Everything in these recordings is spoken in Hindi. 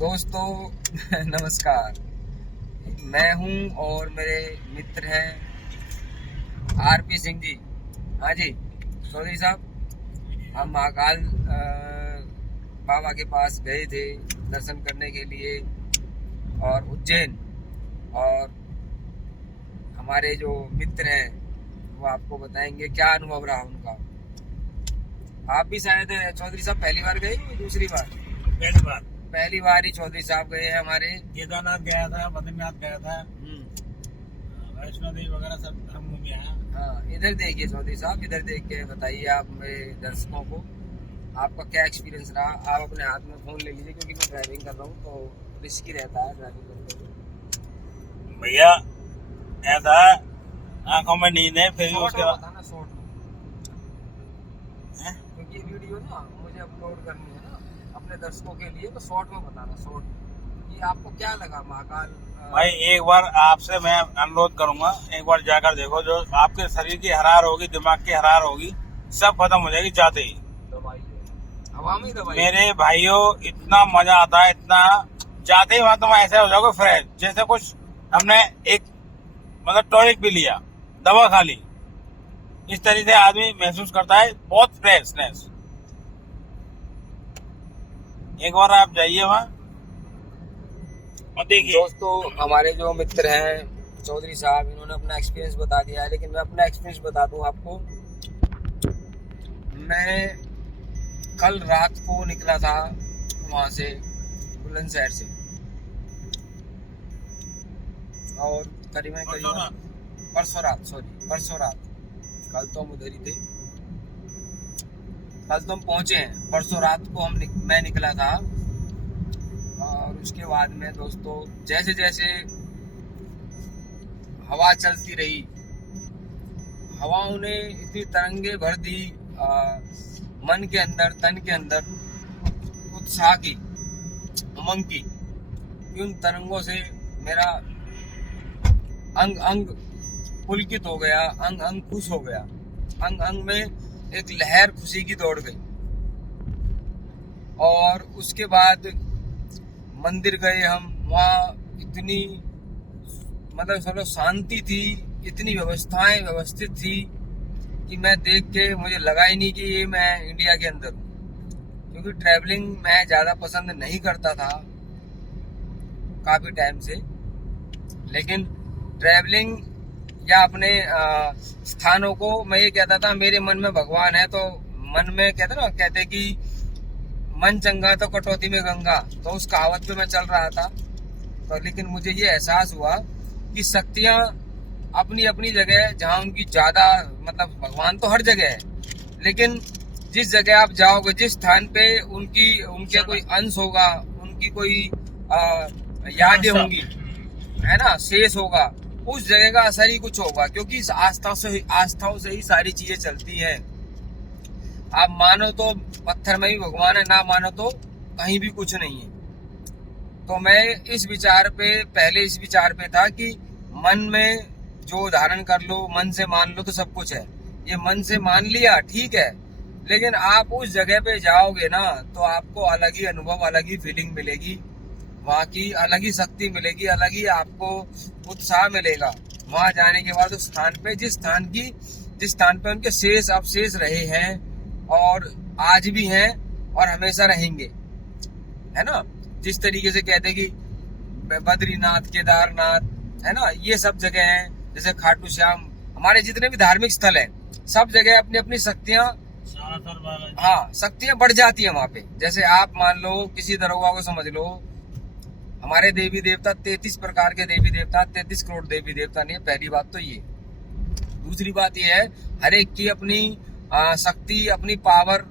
दोस्तों नमस्कार। मैं हूं और मेरे मित्र हैं आरपी सिंह जी। हाँ जी चौधरी साहब, हम महाकाल बाबा के पास गए थे दर्शन करने के लिए और उज्जैन, और हमारे जो मित्र हैं वो आपको बताएंगे क्या अनुभव रहा उनका। आप भी शायद चौधरी साहब पहली बार गए या दूसरी बार? पहली बार ही चौधरी साहब गए हैं हमारे। केदारनाथ गया था, बद्रीनाथ गया था, वैष्णो देवी वगैरह सब हम घूमे हैं। हाँ, इधर देखिए चौधरी साहब, इधर देख के बताइए आप मेरे दर्शकों को आपका क्या एक्सपीरियंस रहा। आप अपने हाथ में फोन ले लीजिए क्योंकि मैं ड्राइविंग कर रहा हूँ तो रिस्की रहता है ड्राइविंग करते हुए। भैया ऐसा है, आंखों में नींद है, फिर शॉर्ट उसके में बाद बताना, शॉर्ट में, क्योंकि वीडियो ना मुझे अपलोड करनी है ना अपने दर्शकों के लिए, तो शॉर्ट में बताना। शॉर्ट में ये आपको क्या लगा महाकाल? भाई एक बार आपसे मैं अनुरोध करूंगा, एक बार जाकर देखो। जो आपके शरीर की हरार होगी, दिमाग की हरार होगी, सब खत्म हो जाएगी जाते ही। दवाई हवा में दवाई। मेरे भाइयों इतना मजा आता है, इतना जाते ही वहां तुम ऐसे हो जाओगे फ्रेश, जैसे कुछ हमने एक मतलब टॉनिक भी लिया, दवा खा ली। इस तरीके से आदमी महसूस करता है, बहुत फ्रेशनेस। एक बार आप जाइए वहाँ और देखिए। दोस्तों हमारे जो मित्र हैं चौधरी साहब, इन्होंने अपना एक्सपीरियंस बता दिया है, लेकिन मैं अपना एक्सपीरियंस बता दूं आपको। मैं कल रात को निकला था वहां से, बुलंदशहर से, और करीबन परसों रात, कल तो हम उधर ही थे। कल तो हम पहुंचे हैं, परसों रात को मैं निकला था। और उसके बाद में दोस्तों जैसे जैसे हवा चलती रही, हवाओं ने इतनी तरंगे भर दी मन के अंदर, तन के अंदर उत्साह की, उमंग की। उन तरंगों से मेरा अंग अंग पुलकित हो गया, अंग अंग खुश हो गया, अंग अंग में एक लहर खुशी की दौड़ गई। और उसके बाद मंदिर गए हम, वहाँ इतनी मतलब चलो शांति थी, इतनी व्यवस्थाएं व्यवस्थित थी कि मैं देख के मुझे लगा ही नहीं कि ये मैं इंडिया के अंदर हूँ। क्योंकि ट्रैवलिंग मैं ज़्यादा पसंद नहीं करता था काफ़ी टाइम से, लेकिन ट्रैवलिंग या अपने स्थानों को मैं ये कहता था मेरे मन में भगवान है, तो मन में कहते कि मन चंगा तो कटौती में गंगा, तो उस कहावत पे मैं चल रहा था। तो लेकिन मुझे ये एहसास हुआ कि शक्तियाँ अपनी अपनी जगह, जहाँ उनकी ज्यादा मतलब भगवान तो हर जगह है, लेकिन जिस जगह आप जाओगे, जिस स्थान पे उनके कोई अंश होगा, उनकी कोई यादें होंगी, है ना, शेष होगा, उस जगह का असर ही कुछ होगा। क्योंकि आस्थाओं से ही सारी चीजें चलती हैं। आप मानो तो पत्थर में भी भगवान है, ना मानो तो कहीं भी कुछ नहीं है। तो मैं इस विचार पे था कि मन में जो धारण कर लो, मन से मान लो तो सब कुछ है। ये मन से मान लिया ठीक है, लेकिन आप उस जगह पे जाओगे ना तो आपको अलग ही अनुभव, अलग ही फीलिंग मिलेगी, वहाँ की अलग ही शक्ति मिलेगी, अलग ही आपको उत्साह मिलेगा। वहाँ जाने के बाद उस स्थान पे, जिस स्थान पे उनके शेष अवशेष रहे हैं और आज भी हैं और हमेशा रहेंगे, है ना। जिस तरीके से कहते कि बद्रीनाथ, केदारनाथ, है ना, ये सब जगह हैं, जैसे खाटू श्याम, हमारे जितने भी धार्मिक स्थल हैं, सब जगह अपनी अपनी शक्तियाँ, हाँ, शक्तियाँ बढ़ जाती है वहाँ पे। जैसे आप मान लो किसी दरोगा को समझ लो, हमारे देवी देवता 33 प्रकार के देवी देवता, 33 करोड़ देवी देवता नहीं है, पहली बात तो ये। दूसरी बात ये है, हर एक की अपनी शक्ति, अपनी पावर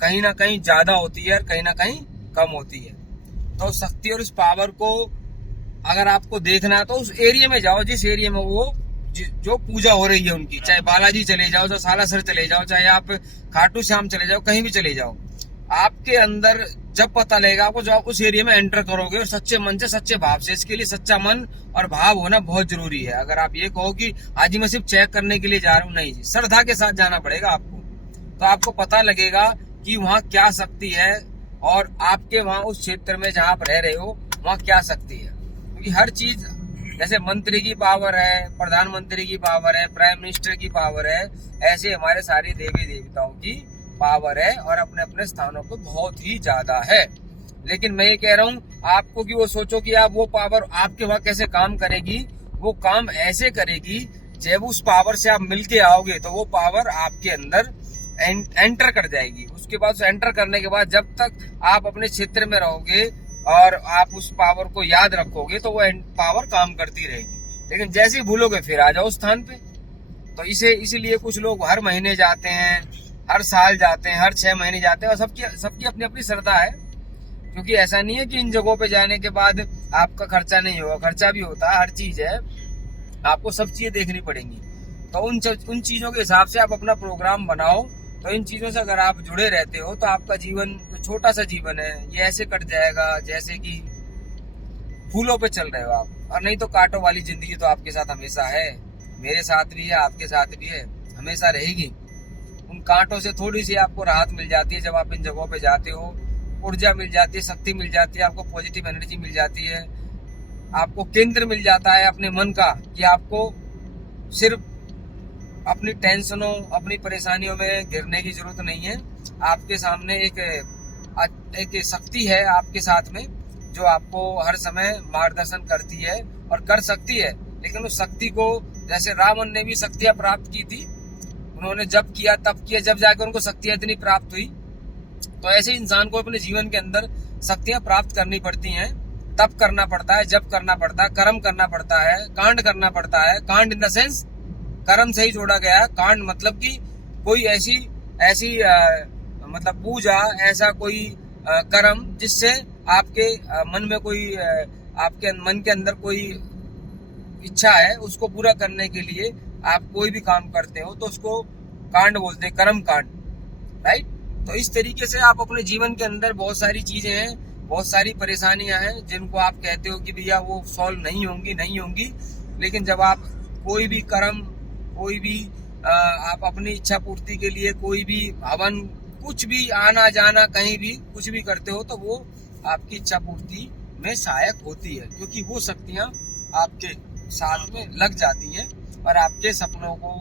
कहीं ना कहीं ज्यादा होती है और कहीं ना कहीं कम होती है। तो शक्ति और उस पावर को अगर आपको देखना है तो उस एरिया में जाओ, जिस एरिया में वो जो पूजा हो रही है उनकी, चाहे बालाजी चले जाओ, चाहे सालासर चले जाओ, चाहे आप खाटू श्याम चले जाओ, कहीं भी चले जाओ, आपके अंदर जब पता लगेगा आपको, जब आप उस एरिया में एंटर करोगे और सच्चे मन से, सच्चे भाव से, इसके लिए सच्चा मन और भाव होना बहुत जरूरी है। अगर आप ये कहो कि आज मैं सिर्फ चेक करने के लिए जा रहा हूँ, नहीं जी, श्रद्धा के साथ जाना पड़ेगा आपको, तो आपको पता लगेगा कि वहाँ क्या शक्ति है, और आपके वहाँ उस क्षेत्र में जहाँ आप रह रहे हो वहाँ क्या शक्ति है। क्योंकि हर चीज, जैसे मंत्री की पावर है, प्रधानमंत्री की पावर है, प्राइम मिनिस्टर की पावर है, ऐसे हमारे सारे देवी देवताओं की पावर है और अपने अपने स्थानों पे बहुत ही ज्यादा है। लेकिन मैं ये कह रहा हूँ आपको कि वो सोचो कि आप वो पावर आपके वहाँ कैसे काम करेगी। वो काम ऐसे करेगी, जब उस पावर से आप मिलके आओगे तो वो पावर आपके अंदर एंटर कर जाएगी। उसके बाद एंटर करने के बाद जब तक आप अपने क्षेत्र में रहोगे और आप उस पावर को याद रखोगे तो वो पावर काम करती रहेगी। लेकिन जैसे ही भूलोगे फिर आ जाओ स्थान पे। तो इसीलिए कुछ लोग हर महीने जाते हैं, हर साल जाते हैं, हर 6 महीने जाते हैं और सबकी अपनी अपनी श्रद्धा है। क्योंकि ऐसा नहीं है कि इन जगहों पे जाने के बाद आपका खर्चा नहीं होगा, खर्चा भी होता है, हर चीज है, आपको सब चीजें देखनी पड़ेंगी। तो उन चीजों के हिसाब से आप अपना प्रोग्राम बनाओ। तो इन चीजों से अगर आप जुड़े रहते हो तो आपका जीवन जो छोटा सा जीवन है ये ऐसे कट जाएगा जैसे कि फूलों पे चल रहे हो आप। और नहीं तो कांटों वाली जिंदगी तो आपके साथ हमेशा है, मेरे साथ भी है, आपके साथ भी है, हमेशा रहेगी। उन कांटों से थोड़ी सी आपको राहत मिल जाती है जब आप इन जगहों पे जाते हो। ऊर्जा मिल जाती है, शक्ति मिल जाती है, आपको पॉजिटिव एनर्जी मिल जाती है, आपको केंद्र मिल जाता है अपने मन का कि आपको सिर्फ अपनी टेंशनों, अपनी परेशानियों में गिरने की जरूरत नहीं है। आपके सामने एक शक्ति है आपके साथ में जो आपको हर समय मार्गदर्शन करती है और कर सकती है। लेकिन उस शक्ति को, जैसे रावण ने भी शक्तियां प्राप्त की थी, उन्होंने जब किया तब किया, जब जाकर उनको शक्तियां इतनी प्राप्त हुई। तो ऐसे इंसान को अपने जीवन के अंदर शक्तियां प्राप्त करनी पड़ती हैं, तब करना पड़ता है, जब करना पड़ता है, कर्म करना पड़ता है, कांड करना पड़ता है। कांड इन द सेंस कर्म से ही जोड़ा गया है। कांड मतलब कि कोई ऐसी मतलब पूजा, ऐसा कोई कर्म जिससे आपके मन में कोई आपके मन के अंदर कोई इच्छा है, उसको पूरा करने के लिए आप कोई भी काम करते हो तो उसको कांड बोलते हैं, कर्म कांड, राइट। तो इस तरीके से आप अपने जीवन के अंदर बहुत सारी चीजें हैं, बहुत सारी परेशानियां हैं जिनको आप कहते हो कि भैया वो सॉल्व नहीं होंगी। लेकिन जब आप कोई भी कर्म, कोई भी आप अपनी इच्छा पूर्ति के लिए कोई भी हवन, कुछ भी आना जाना कहीं भी कुछ भी करते हो तो वो आपकी इच्छा पूर्ति में सहायक होती है। क्योंकि वो शक्तियां आपके साथ में लग जाती हैं और आपके सपनों को,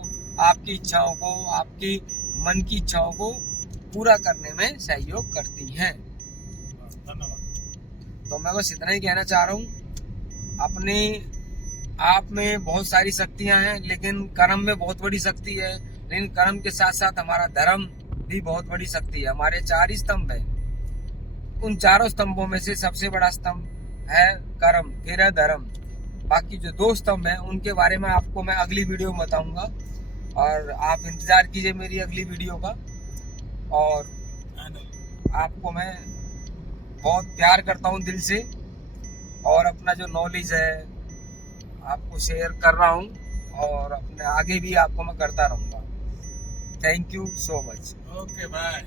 आपकी इच्छाओं को, आपकी मन की इच्छाओं को पूरा करने में सहयोग करती हैं। तो मैं बस इतना ही कहना चाह रहा हूँ। अपने आप में बहुत सारी शक्तियां हैं, लेकिन कर्म में बहुत बड़ी शक्ति है। लेकिन कर्म के साथ साथ हमारा धर्म भी बहुत बड़ी शक्ति है। हमारे 4 ही स्तंभ है, उन 4 स्तंभों में से सबसे बड़ा स्तंभ है कर्म, फिर है धर्म। बाकी जो 2 स्तंभ हैं उनके बारे में आपको मैं अगली वीडियो में बताऊंगा और आप इंतजार कीजिए मेरी अगली वीडियो का। और आपको मैं बहुत प्यार करता हूँ दिल से और अपना जो नॉलेज है आपको शेयर कर रहा हूँ और अपने आगे भी आपको मैं करता रहूँगा। Thank you so much. Okay bye.